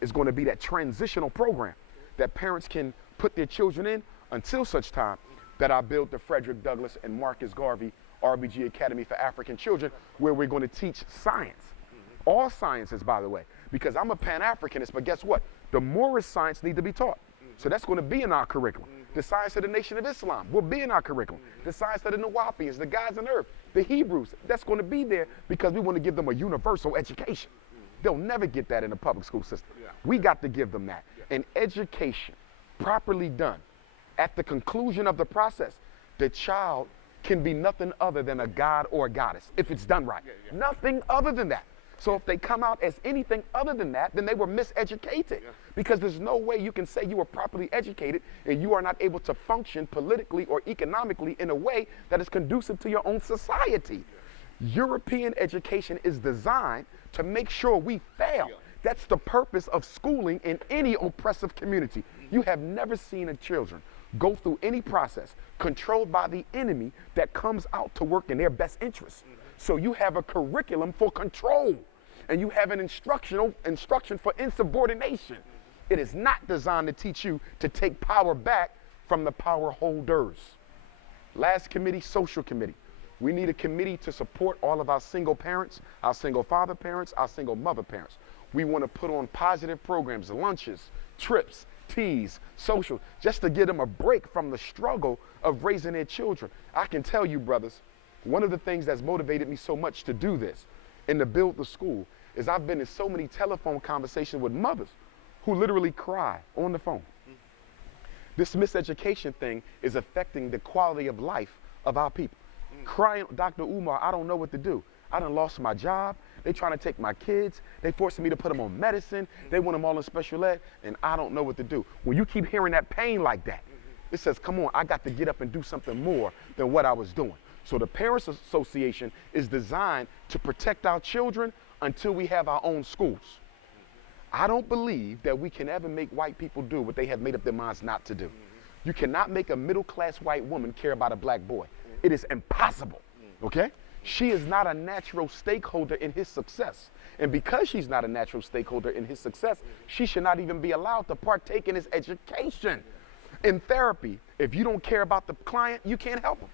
is going to be that transitional program that parents can put their children in until such time that I build the Frederick Douglass and Marcus Garvey RBG Academy for African Children, where we're going to teach science. All sciences, by the way, because I'm a Pan-Africanist, but guess what? The Moorish science need to be taught. So that's going to be in our curriculum. The science of the Nation of Islam will be in our curriculum. The science of the Nawapians, the gods on earth, the Hebrews, that's going to be there because we want to give them a universal education. They'll never get that in the public school system. We got to give them that. And education, properly done, at the conclusion of the process, the child can be nothing other than a god or a goddess if it's done right. Nothing other than that. So if they come out as anything other than that, then they were miseducated. Because there's no way you can say you were properly educated and you are not able to function politically or economically in a way that is conducive to your own society. European education is designed to make sure we fail. That's the purpose of schooling in any oppressive community. You have never seen a children go through any process controlled by the enemy that comes out to work in their best interests. So you have a curriculum for control, and you have an instruction for insubordination. It is not designed to teach you to take power back from the power holders. Last committee, social committee. We need a committee to support all of our single parents, our single father parents, our single mother parents. We want to put on positive programs, lunches, trips, teas, social, just to give them a break from the struggle of raising their children. I can tell you, brothers, one of the things that's motivated me so much to do this and to build the school is I've been in so many telephone conversations with mothers who literally cry on the phone. This miseducation thing is affecting the quality of life of our people. Crying, Dr. Umar, I don't know what to do. I done lost my job. They trying to take my kids. They forcing me to put them on medicine. They want them all in special ed, and I don't know what to do. When you keep hearing that pain like that, it says, come on, I got to get up and do something more than what I was doing. So the Parents Association is designed to protect our children until we have our own schools. I don't believe that we can ever make white people do what they have made up their minds not to do. You cannot make a middle-class white woman care about a black boy. It is impossible, okay? She is not a natural stakeholder in his success. And because she's not a natural stakeholder in his success, she should not even be allowed to partake in his education. In therapy, if you don't care about the client, you can't help him.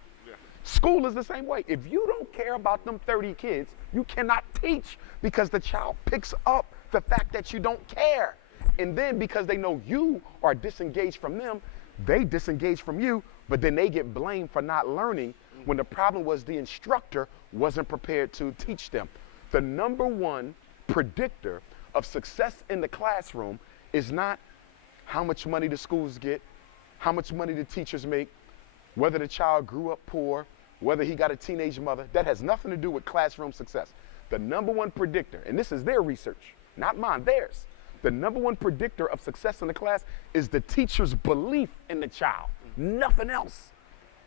School is the same way. If you don't care about them 30 kids, you cannot teach because the child picks up the fact that you don't care. And then because they know you are disengaged from them, they disengage from you, but then they get blamed for not learning when the problem was the instructor wasn't prepared to teach them. The number one predictor of success in the classroom is not how much money the schools get, how much money the teachers make, whether the child grew up poor, whether he got a teenage mother. That has nothing to do with classroom success. The number one predictor, and this is their research, not mine, theirs. The number one predictor of success in the class is the teacher's belief in the child. Nothing else.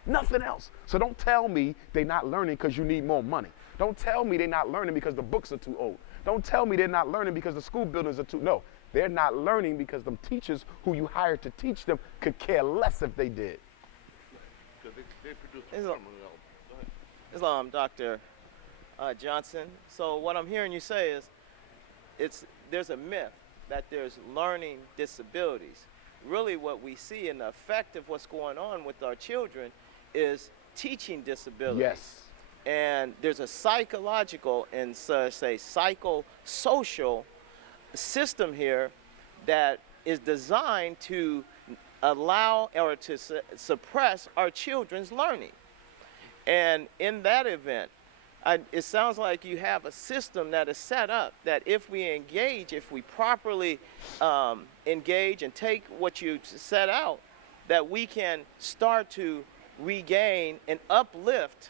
Nothing else. So don't tell me they're not learning because you need more money. Don't tell me they're not learning because the books are too old. Don't tell me they're not learning because the school buildings are too, no. They're not learning because the teachers who you hired to teach them could care less if they did. Islam, Dr. Johnson. So what I'm hearing you say is there's a myth that there's learning disabilities. Really what we see in the effect of what's going on with our children is teaching disabilities. Yes. And there's a psychological and say psychosocial system here that is designed to allow or to suppress our children's learning. And in that event, it sounds like you have a system that is set up that if we properly engage and take what you set out, that we can start to regain and uplift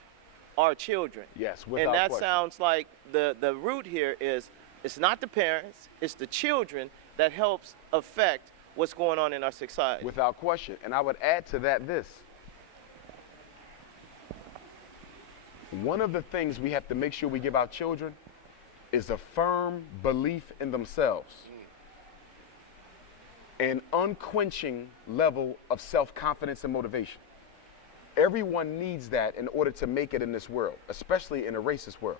our children. Yes, without And that question. sounds like the root here is it's not the parents, it's the children that helps affect what's going on in our society. Without question. And I would add to that this. One of the things we have to make sure we give our children is a firm belief in themselves. An unquenching level of self-confidence and motivation. Everyone needs that in order to make it in this world, especially in a racist world.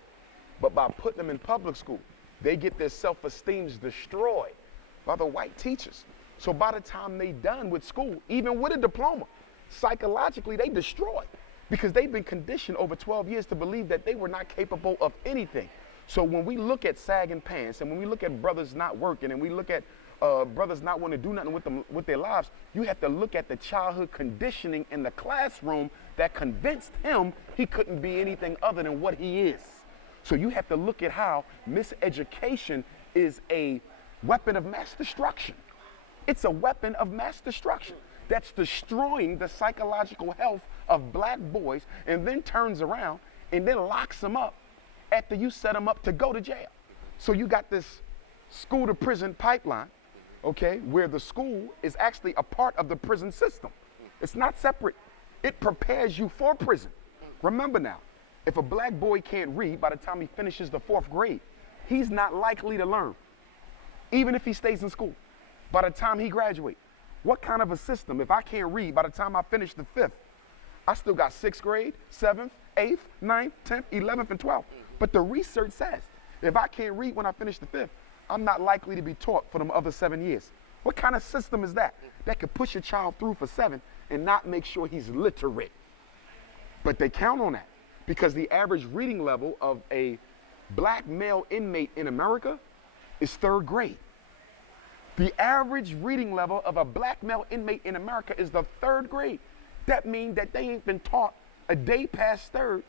But by putting them in public school, they get their self-esteem destroyed by the white teachers. So by the time they done with school, even with a diploma, psychologically they destroyed because they've been conditioned over 12 years to believe that they were not capable of anything. So when we look at sagging pants and when we look at brothers not working and we look at brothers not wanting to do nothing with their lives, you have to look at the childhood conditioning in the classroom that convinced him he couldn't be anything other than what he is. So you have to look at how miseducation is a weapon of mass destruction. It's a weapon of mass destruction that's destroying the psychological health of black boys and then turns around and then locks them up after you set them up to go to jail. So you got this school to prison pipeline, okay, where the school is actually a part of the prison system. It's not separate. It prepares you for prison. Remember now, if a black boy can't read by the time he finishes the 4th grade, he's not likely to learn, even if he stays in school. By the time he graduates, what kind of a system, if I can't read by the time I finish the 5th, I still got 6th grade, 7th, 8th, 9th, 10th, 11th, and 12th. But the research says, if I can't read when I finish the 5th, I'm not likely to be taught for them other 7 years. What kind of system is that? That could push a child through for 7 and not make sure he's literate. But they count on that because the average reading level of a black male inmate in America is 3rd grade. The average reading level of a black male inmate in America is the 3rd grade. That means that they ain't been taught a day past 3rd.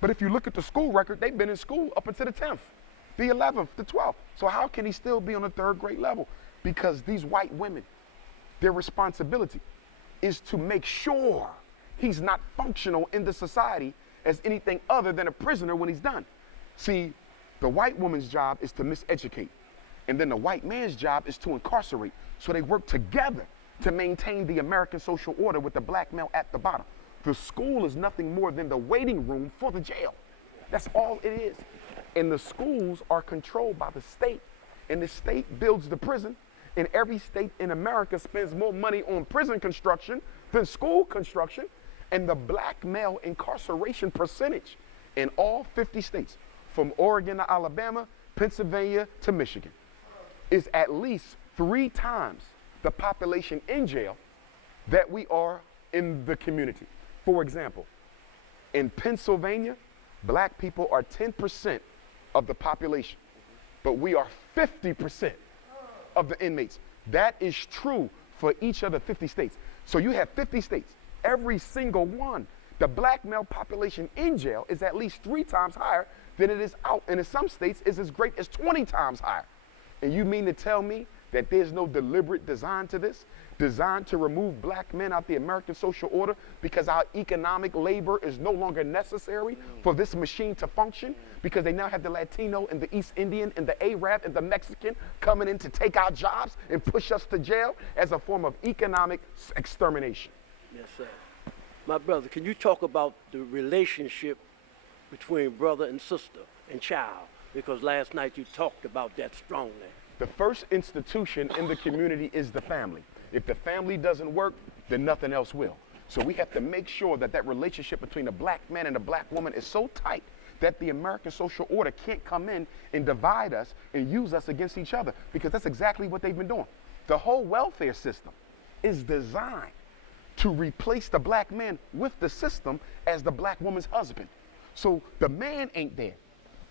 But if you look at the school record, they've been in school up until the 10th, the 11th, the 12th. So how can he still be on the 3rd grade level? Because these white women, their responsibility is to make sure he's not functional in the society as anything other than a prisoner when he's done. See, the white woman's job is to miseducate. And then the white man's job is to incarcerate. So they work together to maintain the American social order with the black male at the bottom. The school is nothing more than the waiting room for the jail. That's all it is. And the schools are controlled by the state. And the state builds the prison. And every state in America spends more money on prison construction than school construction. And the black male incarceration percentage in all 50 states, from Oregon to Alabama, Pennsylvania to Michigan, is at least 3 times the population in jail that we are in the community. For example, in Pennsylvania, black people are 10% of the population, but we are 50% of the inmates. That is true for each of the 50 states. So you have 50 states, every single one. The black male population in jail is at least 3 times higher than it is out, and in some states is as great as 20 times higher. And you mean to tell me that there's no deliberate design to this? Designed to remove black men out the American social order because our economic labor is no longer necessary for this machine to function, because they now have the Latino and the East Indian and the Arab and the Mexican coming in to take our jobs and push us to jail as a form of economic extermination. Yes, sir. My brother, can you talk about the relationship between brother and sister and child? Because last night you talked about that strongly. The first institution in the community is the family. If the family doesn't work, then nothing else will. So we have to make sure that that relationship between the black man and the black woman is so tight that the American social order can't come in and divide us and use us against each other, because that's exactly what they've been doing. The whole welfare system is designed to replace the black man with the system as the black woman's husband. So the man ain't there,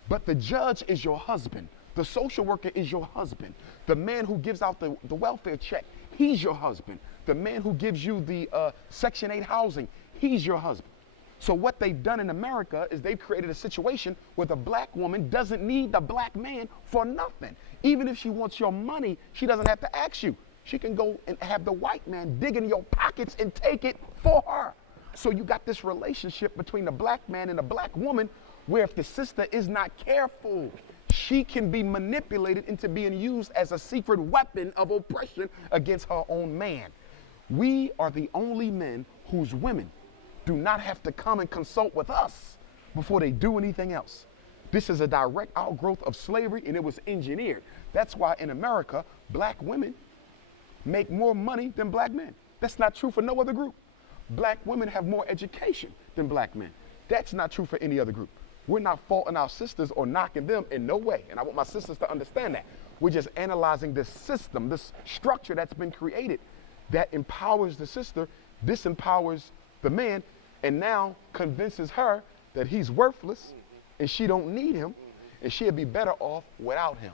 but the judge is your husband. The social worker is your husband. The man who gives out the welfare check, he's your husband. The man who gives you the Section 8 housing, he's your husband. So what they've done in America is they've created a situation where the black woman doesn't need the black man for nothing. Even if she wants your money, she doesn't have to ask you. She can go and have the white man dig in your pockets and take it for her. So you got this relationship between the black man and the black woman where if the sister is not careful, she can be manipulated into being used as a secret weapon of oppression against her own man. We are the only men whose women do not have to come and consult with us before they do anything else. This is a direct outgrowth of slavery, and it was engineered. That's why in America, black women make more money than black men. That's not true for no other group. Black women have more education than black men. That's not true for any other group. We're not faulting our sisters or knocking them in no way, and I want my sisters to understand that. We're just analyzing this system, this structure that's been created that empowers the sister, disempowers the man, and now convinces her that he's worthless and she don't need him and she'll be better off without him.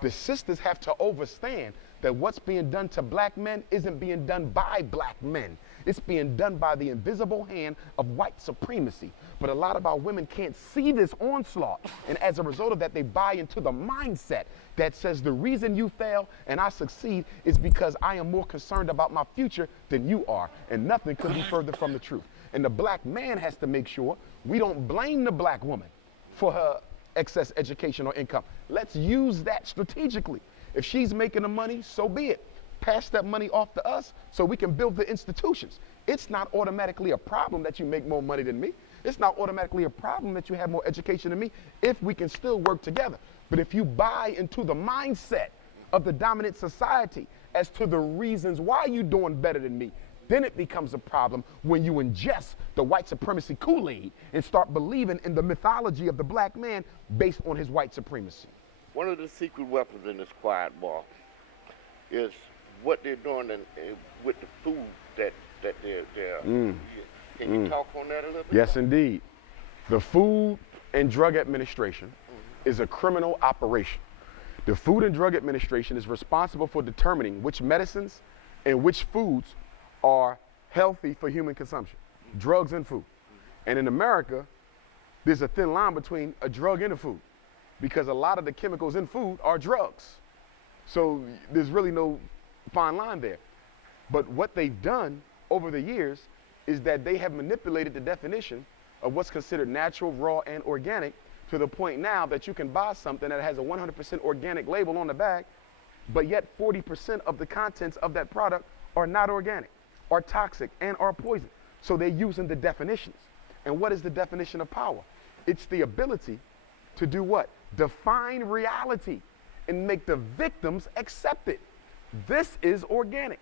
The sisters have to understand that what's being done to black men isn't being done by black men. It's being done by the invisible hand of white supremacy. But a lot of our women can't see this onslaught. And as a result of that, they buy into the mindset that says the reason you fail and I succeed is because I am more concerned about my future than you are. And nothing could be further from the truth. And the black man has to make sure we don't blame the black woman for her excess education or income. Let's use that strategically. If she's making the money, so be it. Pass that money off to us so we can build the institutions. It's not automatically a problem that you make more money than me. It's not automatically a problem that you have more education than me if we can still work together. But if you buy into the mindset of the dominant society as to the reasons why you're doing better than me, then it becomes a problem when you ingest the white supremacy Kool-Aid and start believing in the mythology of the black man based on his white supremacy. One of the secret weapons in this quiet bar is what they're doing with the food that they're Can you talk on that a little bit? Yes, indeed. The Food and Drug Administration is a criminal operation. The Food and Drug Administration is responsible for determining which medicines and which foods are healthy for human consumption, drugs and food. And in America, there's a thin line between a drug and a food because a lot of the chemicals in food are drugs. So there's really no fine line there. But what they've done over the years is that they have manipulated the definition of what's considered natural, raw, and organic to the point now that you can buy something that has a 100% organic label on the bag, but yet 40% of the contents of that product are not organic, are toxic, and are poison. So they're using the definitions. And what is the definition of power? It's the ability to do what? Define reality and make the victims accept it. This is organic.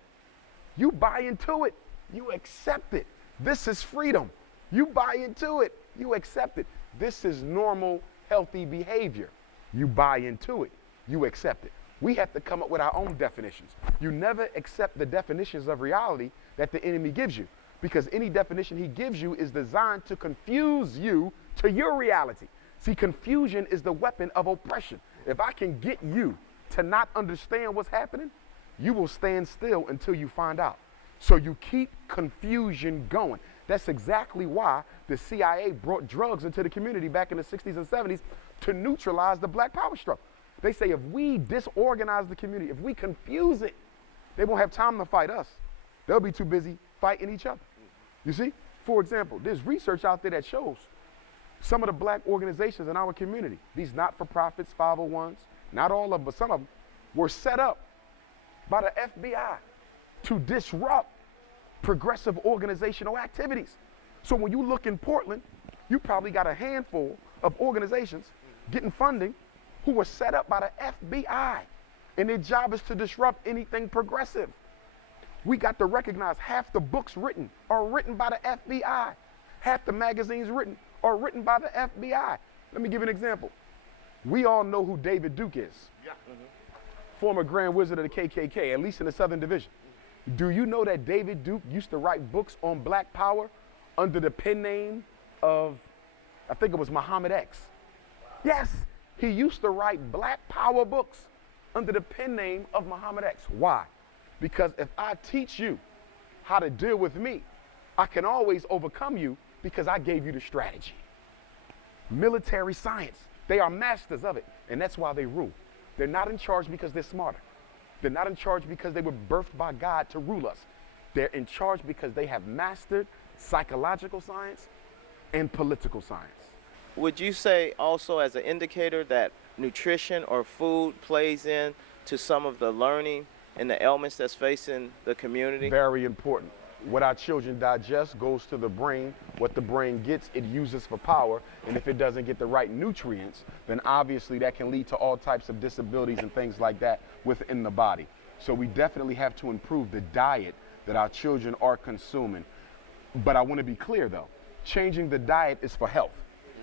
You buy into it, you accept it. This is freedom. You buy into it, you accept it. This is normal, healthy behavior. You buy into it, you accept it. We have to come up with our own definitions. You never accept the definitions of reality that the enemy gives you, because any definition he gives you is designed to confuse you to your reality. See, confusion is the weapon of oppression. If I can get you to not understand what's happening, you will stand still until you find out. So you keep confusion going. That's exactly why the CIA brought drugs into the community back in the 60s and 70s to neutralize the black power struggle. They say if we disorganize the community, if we confuse it, they won't have time to fight us. They'll be too busy fighting each other. You see? For example, there's research out there that shows some of the black organizations in our community, these not-for-profits, 501s, not all of them, but some of them, were set up by the FBI to disrupt progressive organizational activities. So when you look in Portland, you probably got a handful of organizations getting funding who were set up by the FBI, and their job is to disrupt anything progressive. We got to recognize half the books written are written by the FBI. Half the magazines written are written by the FBI. Let me give you an example. We all know who David Duke is. Yeah. Former Grand Wizard of the KKK, at least in the Southern Division. Do you know that David Duke used to write books on black power under the pen name of, I think it was Muhammad X? Yes, he used to write black power books under the pen name of Muhammad X. Why? Because if I teach you how to deal with me, I can always overcome you because I gave you the strategy. Military science, they are masters of it, and that's why they rule. They're not in charge because they're smarter. They're not in charge because they were birthed by God to rule us. They're in charge because they have mastered psychological science and political science. Would you say also as an indicator that nutrition or food plays in to some of the learning and the ailments that's facing the community? Very important. What our children digest goes to the brain. What the brain gets, it uses for power. And if it doesn't get the right nutrients, then obviously that can lead to all types of disabilities and things like that within the body. So we definitely have to improve the diet that our children are consuming. But I want to be clear though, changing the diet is for health.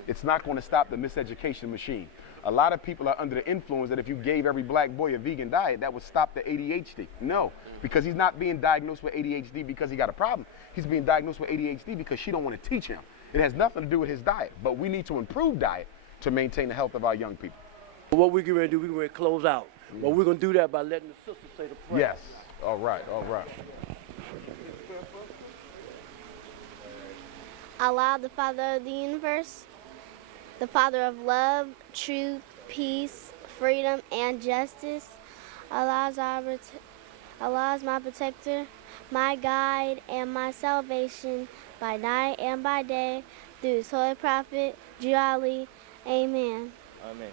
It's not going to stop the miseducation machine. A lot of people are under the influence that if you gave every black boy a vegan diet, that would stop the ADHD. No, because he's not being diagnosed with ADHD because he got a problem. He's being diagnosed with ADHD because she don't want to teach him. It has nothing to do with his diet, but we need to improve diet to maintain the health of our young people. What we're going to do, we're going to close out. But we're going to do that by letting the sister say the prayer. Yes. All right. All right. Allah, the Father of the universe, the Father of love, truth, peace, freedom, and justice. Allah is my protector, my guide, and my salvation by night and by day through His holy prophet, Drew Ali. Amen. Amen.